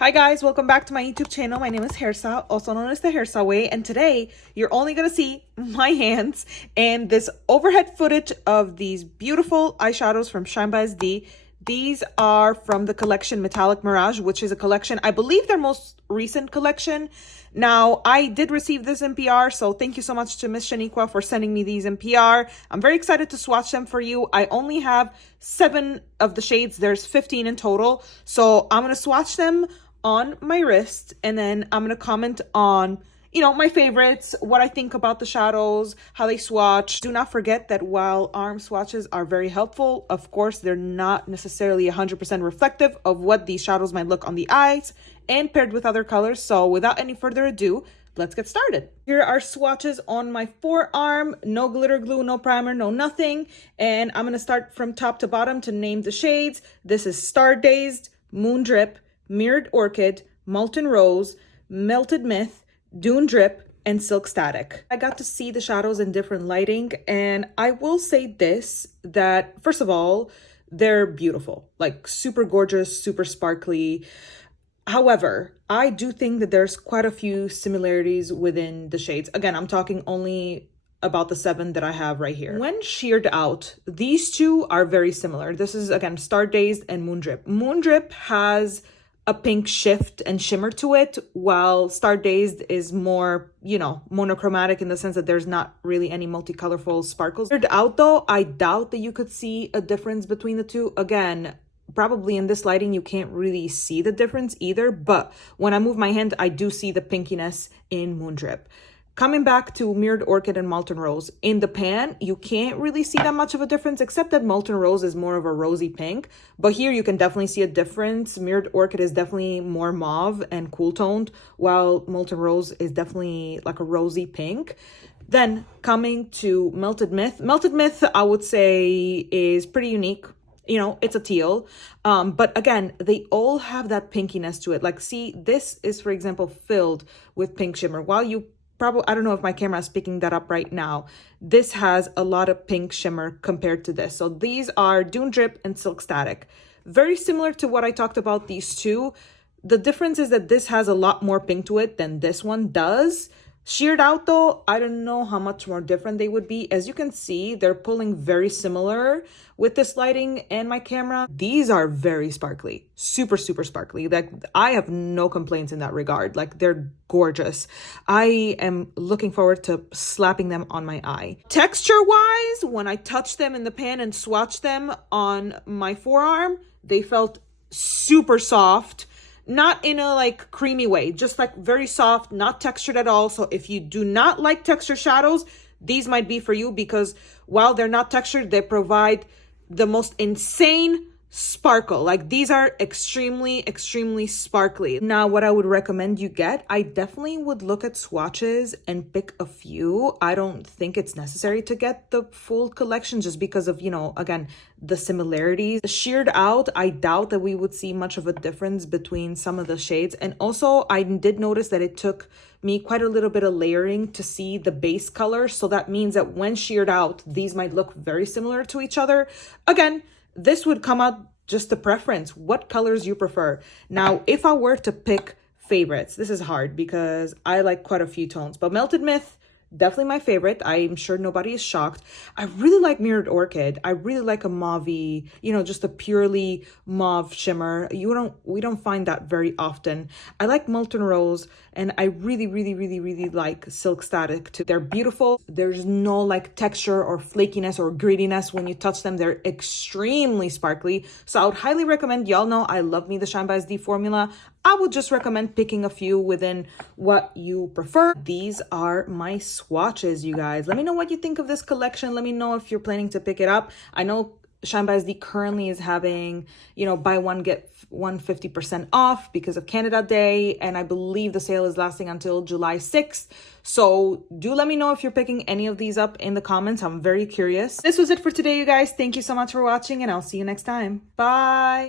Hi guys, welcome back to my YouTube channel. My name is Hairstyle, also known as the Hairstyle Way, and today you're only gonna see my hands and this overhead footage of these beautiful eyeshadows from Shine by SD. These are from the collection Metallic Mirage, which is a collection, I believe their most recent collection. Now, I did receive this in PR, so thank you so much to Miss Shaniqua for sending me these in PR. I'm very excited to swatch them for you. I only have 7 of the shades. There's 15 in total, so I'm gonna swatch them on my wrist, and then I'm gonna comment on my favorites, what I think about the shadows, how they swatch. Do not forget that while arm swatches are very helpful, of course they're not necessarily 100% reflective of what these shadows might look on the eyes and paired with other colors. So without any further ado, let's get started. Here are swatches on my forearm. No glitter glue, no primer, no nothing. And I'm gonna start from top to bottom to name the shades. This is Star Dazed, Moon Drip, Mirrored Orchid, Molten Rose, Melted Myth, Dune Drip, and Silk Static. I got to see the shadows in different lighting, and I will say this, that first of all, they're beautiful, like super gorgeous, super sparkly. However, I do think that there's quite a few similarities within the shades. Again, I'm talking only about the 7 that I have right here. When sheared out, these two are very similar. This is, again, Star Dazed and Moon Drip. Moon Drip has a pink shift and shimmer to it, while Star Dazed is more, monochromatic in the sense that there's not really any multicolorful sparkles. Sheared out though, I doubt that you could see a difference between the two. Again, probably in this lighting, you can't really see the difference either, but when I move my hand, I do see the pinkiness in Moon Drip. Coming back to Mirrored Orchid and Molten Rose, in the pan, you can't really see that much of a difference, except that Molten Rose is more of a rosy pink. But here you can definitely see a difference. Mirrored Orchid is definitely more mauve and cool toned, while Molten Rose is definitely like a rosy pink. Then coming to Melted Myth. Melted Myth, I would say, is pretty unique. It's a teal. But again, they all have that pinkiness to it. Like, see, this is, for example, filled with pink shimmer. While you probably, I don't know if my camera is picking that up right now, this has a lot of pink shimmer compared to this. So these are Dune Drip and Silk Static. Very similar to what I talked about these two. The difference is that this has a lot more pink to it than this one does. Sheared out though, I don't know how much more different they would be. As you can see, they're pulling very similar with this lighting and my camera. These are very sparkly, super, super sparkly. Like, I have no complaints in that regard. Like, they're gorgeous. I am looking forward to slapping them on my eye. Texture wise, when I touched them in the pan and swatched them on my forearm, they felt super soft. Not in a like creamy way, just like very soft, not textured at all. So if you do not like texture shadows, these might be for you, because while they're not textured, they provide the most insane sparkle. Like, these are extremely, extremely sparkly. Now, what I would recommend you get, I definitely would look at swatches and pick a few. I don't think it's necessary to get the full collection just because of, again, the similarities. Sheared out, I doubt that we would see much of a difference between some of the shades. And also, I did notice that it took me quite a little bit of layering to see the base color. So that means that when sheared out, these might look very similar to each other. Again, this would come out just a preference, what colors you prefer. Now, if I were to pick favorites, this is hard because I like quite a few tones, but Melted Myth, definitely my favorite. I'm sure nobody is shocked. I really like Mirrored Orchid. I really like a mauvey, just a purely mauve shimmer. We don't find that very often. I like Molten Rose, and I really, really, really, really like Silk Static too. They're beautiful. There's no like texture or flakiness or grittiness when you touch them. They're extremely sparkly. So I would highly recommend, y'all know I love me the Shine by SD formula. I would just recommend picking a few within what you prefer. These are my swatches, you guys. Let me know what you think of this collection. Let me know if you're planning to pick it up. I know Shine by SD currently is having, buy one, get one 50% off because of Canada Day. And I believe the sale is lasting until July 6th. So do let me know if you're picking any of these up in the comments. I'm very curious. This was it for today, you guys. Thank you so much for watching, and I'll see you next time. Bye.